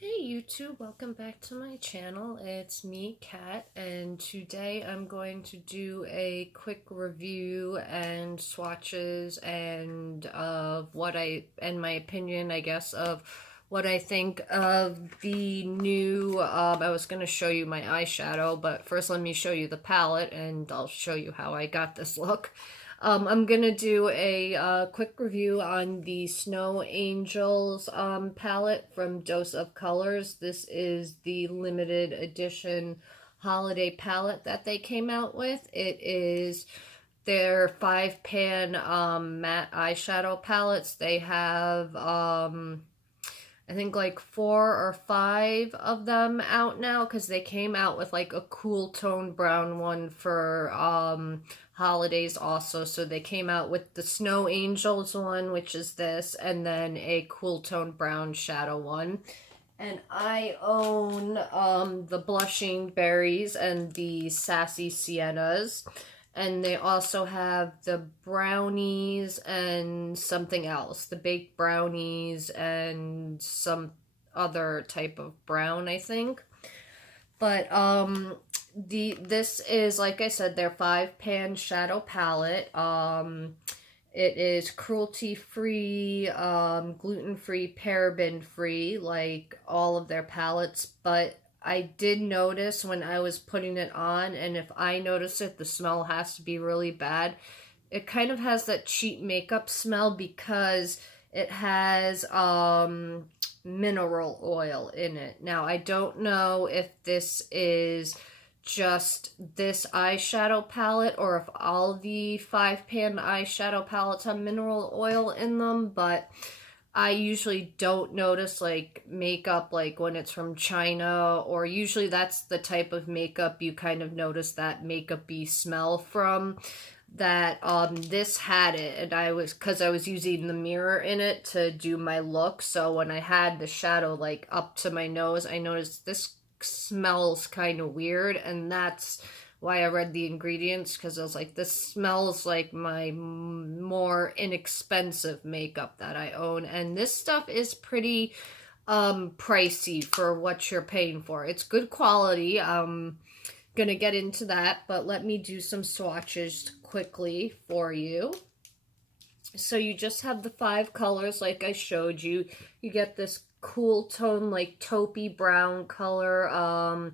Hey YouTube, welcome back to my channel. It's me, Kat, and today I'm going to do a quick review and swatches and of my opinion, I guess, of what I think of the new, I was going to show you my eyeshadow, but first let me show you the palette and I'll show you how I got this look. I'm gonna do a quick review on the Snow Angels palette from Dose of Colors. This is the limited edition holiday palette that they came out with. It is their 5-pan matte eyeshadow palettes. They have I think like 4 or 5 of them out now because they came out with like a cool tone brown one for holidays also. So they came out with the Snow Angels one, which is this, and then a cool tone brown shadow one. And I own the Blushing Berries and the Sassy Siennas. And they also have the brownies and something else. The baked brownies and some other type of brown, I think. But this is, like I said, their 5-pan shadow palette. It is cruelty-free, gluten-free, paraben-free, like all of their palettes, but I did notice when I was putting it on, and if I notice it, the smell has to be really bad. It kind of has that cheap makeup smell because it has mineral oil in it. Now, I don't know if this is just this eyeshadow palette or if all the 5-pan eyeshadow palettes have mineral oil in them, but I usually don't notice like makeup like when it's from China, or usually that's the type of makeup you kind of notice that makeup-y smell from. That this had it, and I was using the mirror in it to do my look, so when I had the shadow like up to my nose, I noticed this smells kind of weird, and that's why I read the ingredients, because I was like, this smells like my more inexpensive makeup that I own, and this stuff is pretty pricey for what you're paying for. It's good quality. I'm gonna get into that, but let me do some swatches quickly for you. So you just have the 5 colors like I showed you. You get this cool tone like taupey brown color,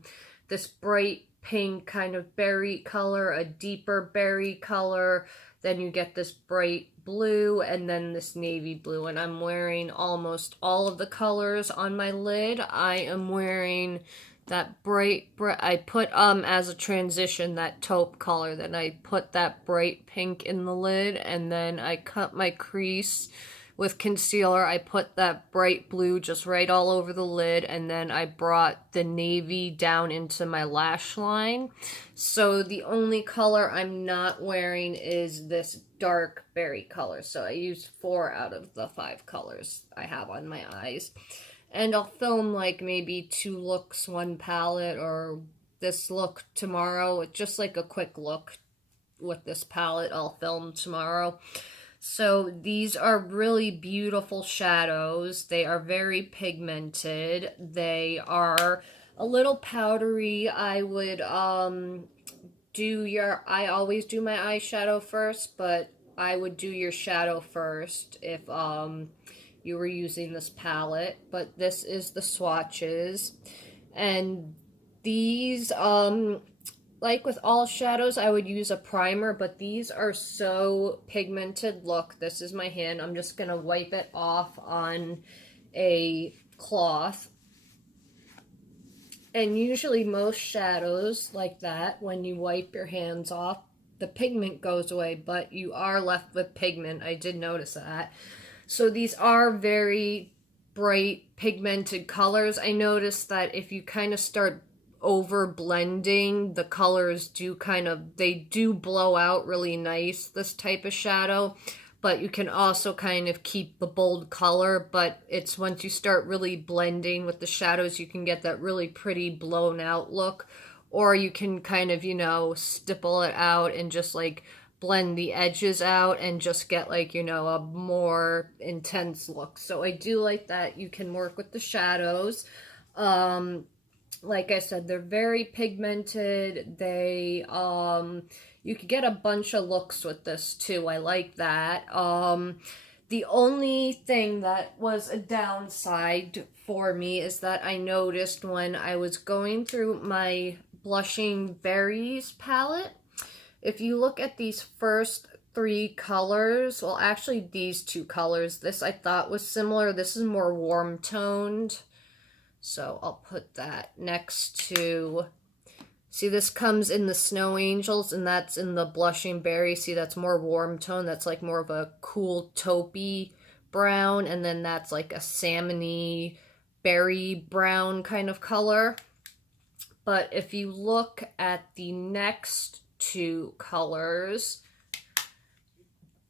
this bright pink kind of berry color, a deeper berry color, then you get this bright blue, and then this navy blue, and I'm wearing almost all of the colors on my lid. I am wearing that bright, I put as a transition that taupe color, then I put that bright pink in the lid, and then I cut my crease with concealer. I put that bright blue just right all over the lid, and then I brought the navy down into my lash line. So the only color I'm not wearing is this dark berry color. So I used 4 out of the 5 colors I have on my eyes. And I'll film like maybe 2 looks, 1 palette, or this look tomorrow. Just like a quick look with this palette I'll film tomorrow. So these are really beautiful shadows. They are very pigmented. They are a little powdery. I would I always do my eyeshadow first, but I would do your shadow first if you were using this palette. But this is the swatches, and these like with all shadows, I would use a primer, but these are so pigmented. Look, this is my hand. I'm just going to wipe it off on a cloth. And usually most shadows like that, when you wipe your hands off, the pigment goes away, but you are left with pigment. I did notice that. So these are very bright pigmented colors. I noticed that if you kind of start over blending, the colors do they do blow out really nice, this type of shadow, but you can also kind of keep the bold color, but it's once you start really blending with the shadows, you can get that really pretty blown out look, or you can kind of, stipple it out and just like blend the edges out and just get like, a more intense look. So I do like that you can work with the shadows. Like I said, they're very pigmented. They, you could get a bunch of looks with this too. I like that. The only thing that was a downside for me is that I noticed when I was going through my Blushing Berries palette, if you look at these first three colors, well, actually these two colors, this I thought was similar. This is more warm toned. So I'll put that next to, see, this comes in the Snow Angels, and that's in the Blushing Berry. See, that's more warm tone. That's like more of a cool taupey brown, and then that's like a salmony berry brown kind of color. But if you look at the next two colors,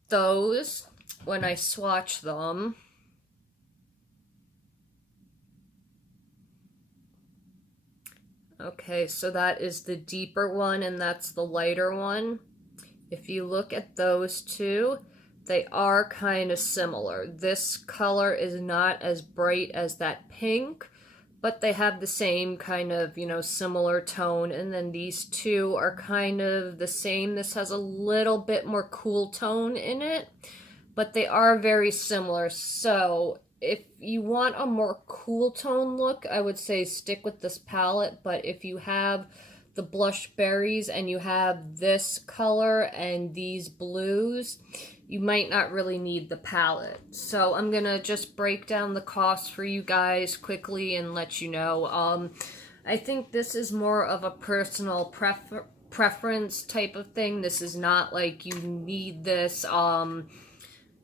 those, when I swatch them, okay, so that is the deeper one and that's the lighter one. If you look at those two, they are kind of similar. This color is not as bright as that pink, but they have the same kind of, you know, similar tone. And then these two are kind of the same. This has a little bit more cool tone in it, but they are very similar. So if you want a more cool tone look, I would say stick with this palette. But if you have the Blush Berries and you have this color and these blues, you might not really need the palette. So I'm gonna just break down the cost for you guys quickly and let you know. I think this is more of a personal preference type of thing. This is not like you need this.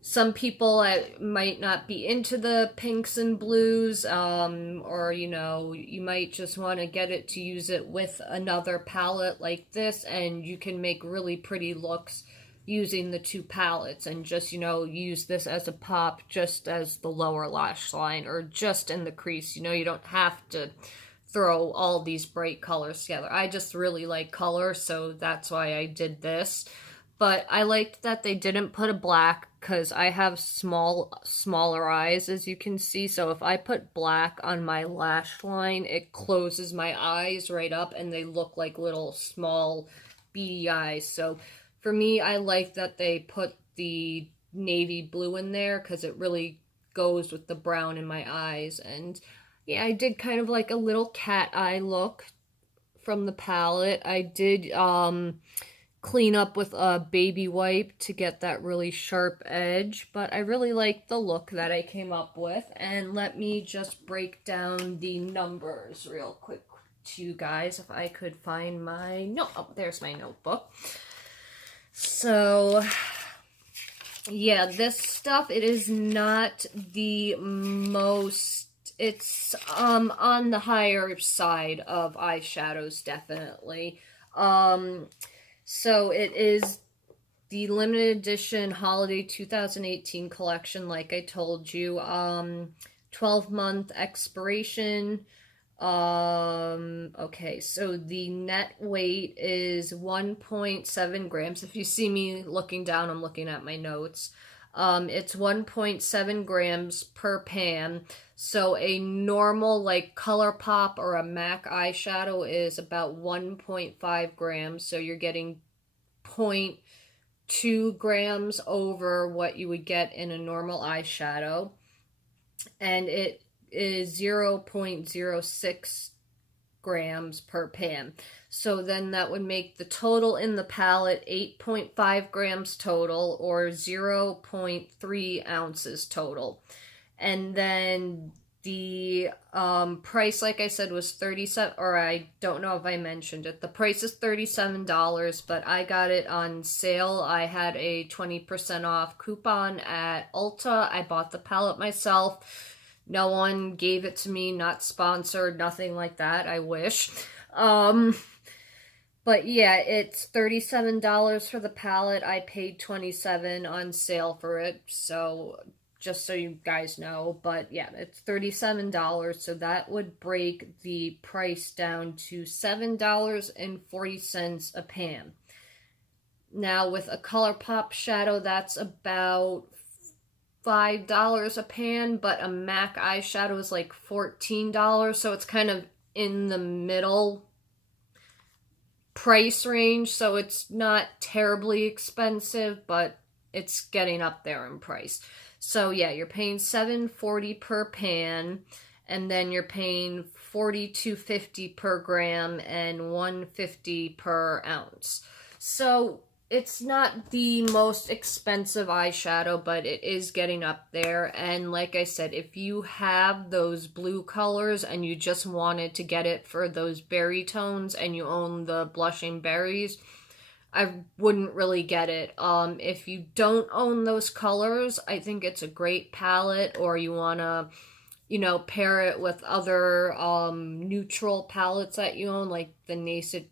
Some people might not be into the pinks and blues, or, you know, you might just want to get it to use it with another palette like this, and you can make really pretty looks using the two palettes, and just, you know, use this as a pop just as the lower lash line or just in the crease. You know, you don't have to throw all these bright colors together. I just really like color, so that's why I did this. But I liked that they didn't put a black, because I have smaller eyes, as you can see. So if I put black on my lash line, it closes my eyes right up and they look like little small beady eyes. So for me, I like that they put the navy blue in there, because it really goes with the brown in my eyes. And yeah, I did kind of like a little cat eye look from the palette. I did clean up with a baby wipe to get that really sharp edge, but I really like the look that I came up with. And let me just break down the numbers real quick to you guys, if I could find my note. Oh, there's my notebook. So yeah, this stuff, it is not the most, it's on the higher side of eyeshadows, definitely. So it is the limited edition holiday 2018 collection, like I told you. 12-month expiration. Okay, so the net weight is 1.7 grams. If you see me looking down, I'm looking at my notes. It's 1.7 grams per pan. So a normal like ColourPop or a MAC eyeshadow is about 1.5 grams. So you're getting 0.2 grams over what you would get in a normal eyeshadow. And it is 0.06 grams per pan. So then that would make the total in the palette 8.5 grams total, or 0.3 ounces total. And then the price, like I said, was $37, or I don't know if I mentioned it. The price is $37, but I got it on sale. I had a 20% off coupon at Ulta. I bought the palette myself. No one gave it to me, not sponsored, nothing like that. I wish. But yeah, it's $37 for the palette. I paid $27 on sale for it, so just so you guys know. But yeah, it's $37, so that would break the price down to $7.40 a pan. Now with a ColourPop shadow, that's about $5 a pan, but a MAC eyeshadow is like $14, so it's kind of in the middle price range, so it's not terribly expensive, but it's getting up there in price. So yeah, you're paying $7.40 per pan, and then you're paying $42.50 per gram and $1.50 per ounce. So it's not the most expensive eyeshadow, but it is getting up there. And like I said, if you have those blue colors and you just wanted to get it for those berry tones and you own the blushing berries, I wouldn't really get it. If you don't own those colors, I think it's a great palette, or you want to, you know, pair it with other neutral palettes that you own, like the Naked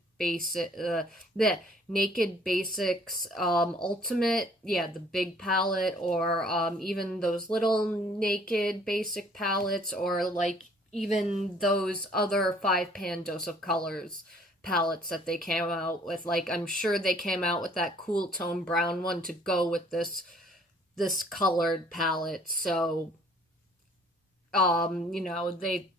Basics Ultimate, yeah, the big palette, or even those little Naked Basic palettes, or like even those other 5-pan Dose of Colors palettes that they came out with. Like, I'm sure they came out with that cool tone brown one to go with this colored palette. So you know, they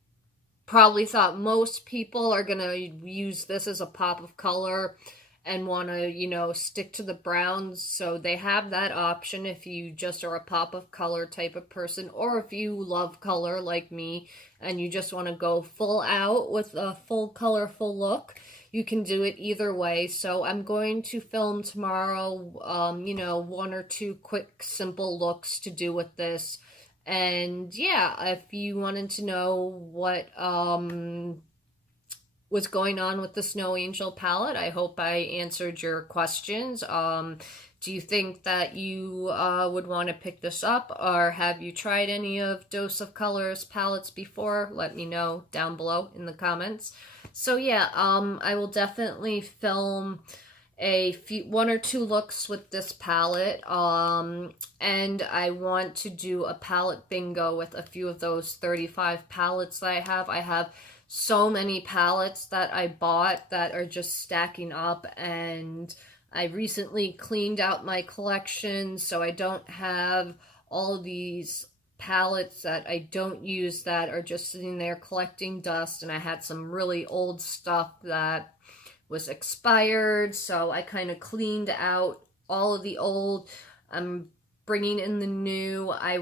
probably thought most people are gonna use this as a pop of color and want to, you know, stick to the browns. So they have that option if you just are a pop of color type of person, or if you love color like me and you just want to go full out with a full colorful look. You can do it either way. So I'm going to film tomorrow, you know, 1 or 2 quick, simple looks to do with this. And yeah, if you wanted to know what was going on with the Snow Angel palette, I hope I answered your questions. Do you think that you would want to pick this up, or have you tried any of Dose of Colors palettes before? Let me know down below in the comments. So yeah, I will definitely film a few, 1 or 2 looks with this palette, and I want to do a palette bingo with a few of those 35 palettes that I have. I have so many palettes that I bought that are just stacking up, and I recently cleaned out my collection, so I don't have all of these palettes that I don't use that are just sitting there collecting dust, and I had some really old stuff that was expired, so I kind of cleaned out all of the old. I'm bringing in the new. I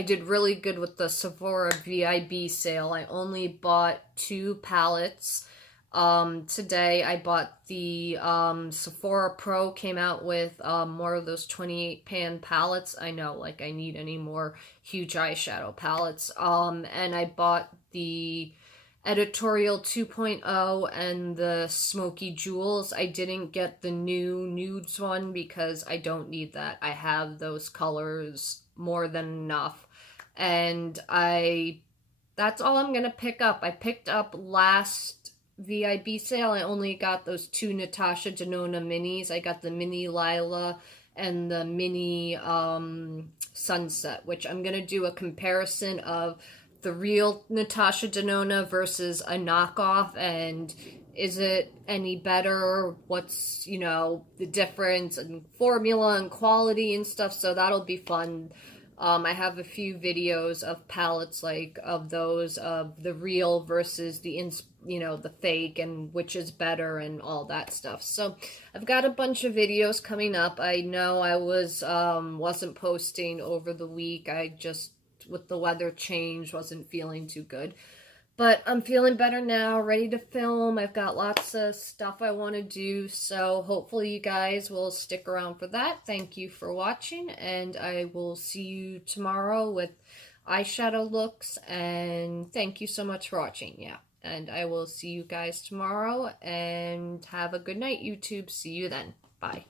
did really good with the Sephora VIB sale. I only bought 2 palettes. Today I bought the Sephora Pro came out with more of those 28-pan palettes. I know, like, I need any more huge eyeshadow palettes. And I bought the Editorial 2.0 and the Smoky Jewels. I didn't get the new nudes one because I don't need that. I have those colors more than enough. And that's all I'm gonna pick up. I picked up last VIB sale. I only got those 2 Natasha Denona minis. I got the mini Lila and the mini Sunset, which I'm gonna do a comparison of the real Natasha Denona versus a knockoff, and is it any better? What's, you know, the difference in formula and quality and stuff, so that'll be fun. I have a few videos of palettes, like, of those, of the real versus the, you know, the fake, and which is better and all that stuff. So I've got a bunch of videos coming up. I know I wasn't posting over the week. I just, with the weather change, wasn't feeling too good. But I'm feeling better now, ready to film. I've got lots of stuff I want to do, so hopefully you guys will stick around for that. Thank you for watching, and I will see you tomorrow with eyeshadow looks, and thank you so much for watching. Yeah, and I will see you guys tomorrow, and have a good night, YouTube. See you then. Bye.